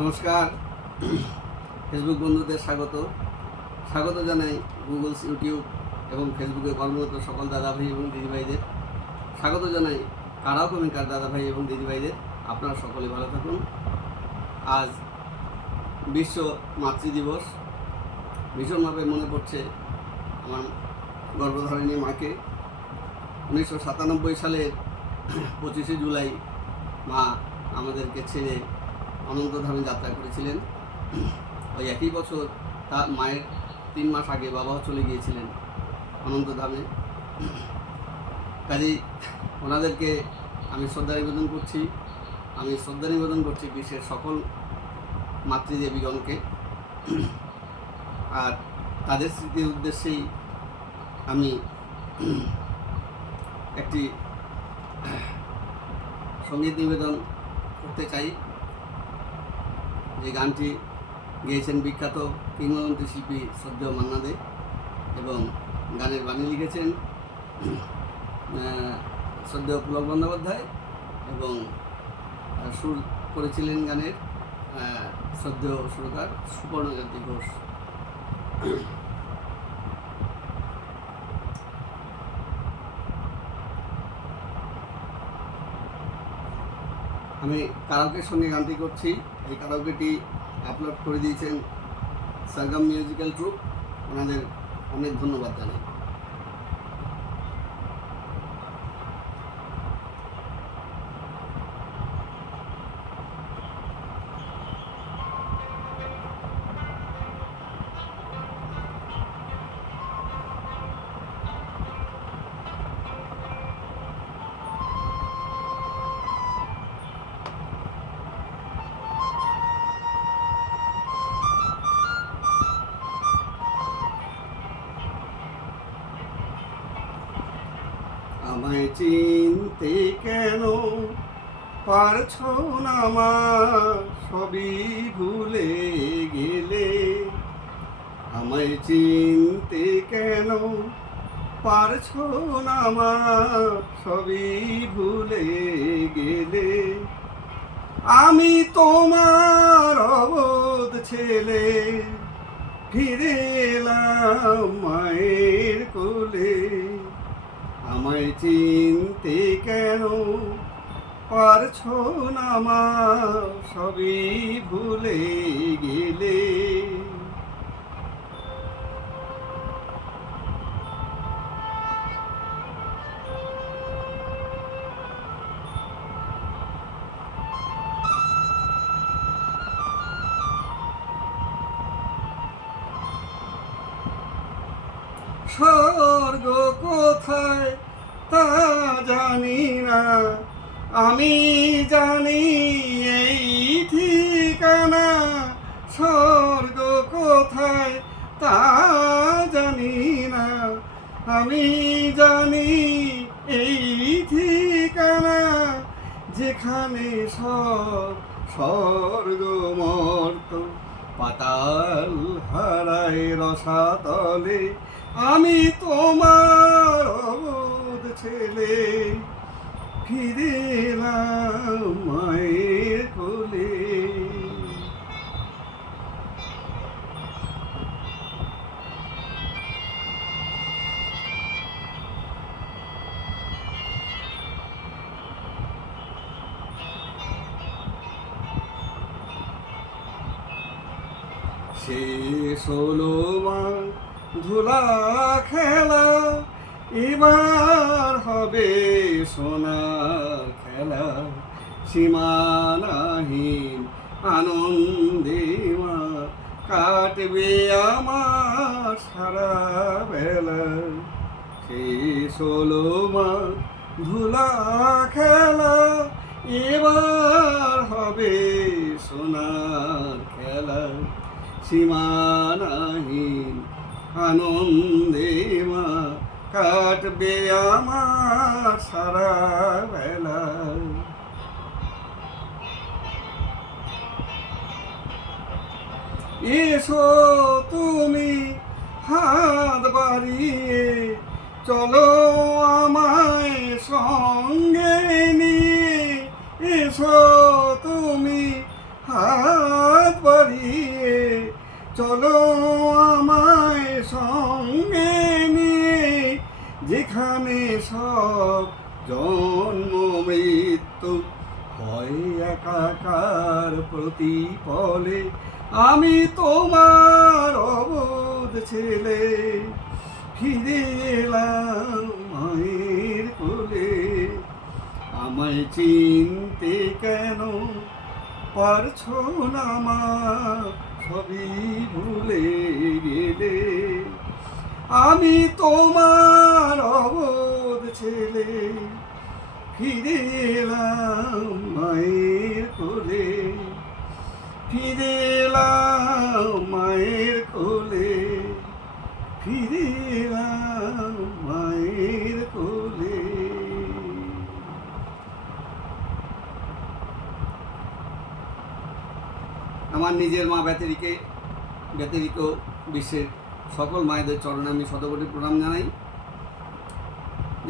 নমস্কার। ফেসবুক বন্ধুদের স্বাগত জানাই গুগলস, ইউটিউব এবং ফেসবুকে কর্মরত সকল দাদাভাই এবং দিদিভাইদের। স্বাগত জানাই কারাও কমিকার দাদাভাই এবং দিদিভাইদের। আপনারা সকলে ভালো থাকুন। আজ বিশ্ব মাতৃ দিবস। ভীষণভাবে মনে পড়ছে আমার গর্ভধারিণী মাকে। 1997 সালের 25শে জুলাই মা আমাদেরকে ছেড়ে অনন্তধামে যাত্রা করেছিলেন। ওই একই বছর তার মায়ের 3 মাস আগে বাবাও চলে গিয়েছিলেন অনন্তধামে। কাজেই ওনাদেরকে আমি শ্রদ্ধা নিবেদন করছি বিশ্বের সকল মাতৃদেবীগণকে। আর তাদের স্মৃতির উদ্দেশ্যেই আমি একটি সঙ্গীত নিবেদন করতে চাই। যে গানটি গেয়েছেন বিখ্যাত কিংবদন্তি শিল্পী শ্রদ্ধেয় মান্না দে এবং গানের বাণী লিখেছেন শ্রদ্ধেয় পুলক বন্দ্যোপাধ্যায় এবং সুর করেছিলেন গানের শ্রদ্ধেয় সুরকার সুপর্ণকান্তি ঘোষ। আমি কারাওকের সঙ্গে গানটি করছি। এই কারাওকেটি আপলোড করে দিয়েছেন সারগাম মিউজিক্যাল ট্রুপ। ওনাদের অনেক ধন্যবাদ জানাই। আমায় চিনতে কেন পারছো না মা, সবই ভুলে গেলে। আমায় চিনতে কেন পারছো না মা, সবই ভুলে গেলে। আমি তোমার অবোধ ছেলে, ফিরে এলাম মায়ের কোলে। আমায় চিনতে কেন পারছো না মা, সবই ভুলে গেলে। স্বর্গ কোথায় তা জানি না, আমি জানি এই ঠিকানা। স্বর্গ কোথায় তা জানি না, আমি জানি এই ঠিকানা। যেখানে সব স্বর্গ মর্ত, পাতাল হারায় রসাতলে। আমি তোমার অবোধ ছেলে, ফিরে এলাম মায়ের কোলে। শেষ হলো মা ধুলা খেলা, এবার হবে সোনার খেলা। সীমানাহীন আনন্দে মা কাটবে আমার সারা বেলা। শেষ হলো মা ধুলা খেলা, এবার হবে সোনার খেলা। সীমানাহীন আনন্দে মা কাটবে আমার সারা বেলা। এসো তুমি হাত বাড়িয়ে, চলো আমায় সঙ্গে নিয়ে। এসো তুমি হাত বাড়িয়ে চলো আমায় সঙ্গে নিয়ে, যেখানে সব জন্ম মৃত্যু হয় একাকার প্রতিপলে। আমি তোমার অবোধ ছেলে, ফিরে এলাম মায়ের কোলে। আমায় চিনতে কেন পারছো না মা, সবই ভুলে গেলে। আমি তোমার অবোধ ছেলে, ফিরে এলাম মায়ের কোলে। ফিরে এলাম মায়ের কোলে, ফিরে এলাম মায়ের কোলে। আমার নিজের মা ব্যতিরিক্ত বিশ্বের সকল মায়েদের চরণে আমি শতকোটি প্রণাম জানাই।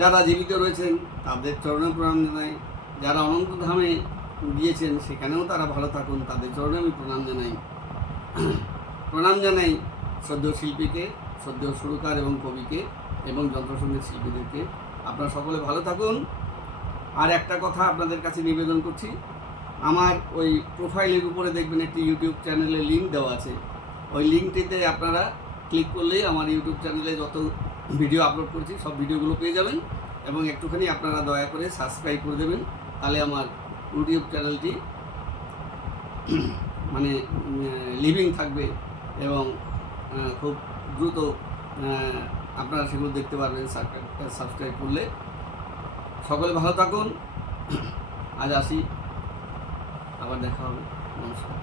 যারা জীবিত রয়েছেন তাদের চরণে প্রণাম জানাই। যারা অনন্ত ধামে গিয়েছেন সেখানেও তারা ভালো থাকুন, তাদের চরণে আমি প্রণাম জানাই। প্রণাম জানাই শ্রদ্ধেয় শিল্পীকে, শ্রদ্ধেয় সুরকার এবং কবিকে এবং যন্ত্রসঙ্গীত শিল্পীদেরকে। আপনারা সকলে ভালো থাকুন। আর একটা কথা আপনাদের কাছে নিবেদন করছি, আমার ওই প্রোফাইলের উপরে দেখবেন একটি ইউটিউব চ্যানেলের লিঙ্ক দেওয়া আছে। ওই লিঙ্কটিতে আপনারা ক্লিক করলেই আমার ইউটিউব চ্যানেলে যত ভিডিও আপলোড করছি সব ভিডিওগুলো পেয়ে যাবেন। এবং একটুখানি আপনারা দয়া করে সাবস্ক্রাইব করে দেবেন, তাহলে আমার ইউটিউব চ্যানেলটি মানে লিভিং থাকবে এবং খুব দ্রুত আপনারা সেগুলো দেখতে পারবেন সাবস্ক্রাইব করলে। সকলে ভালো থাকুন। আজ আসি, আবার দেখা হবে। নমস্কার।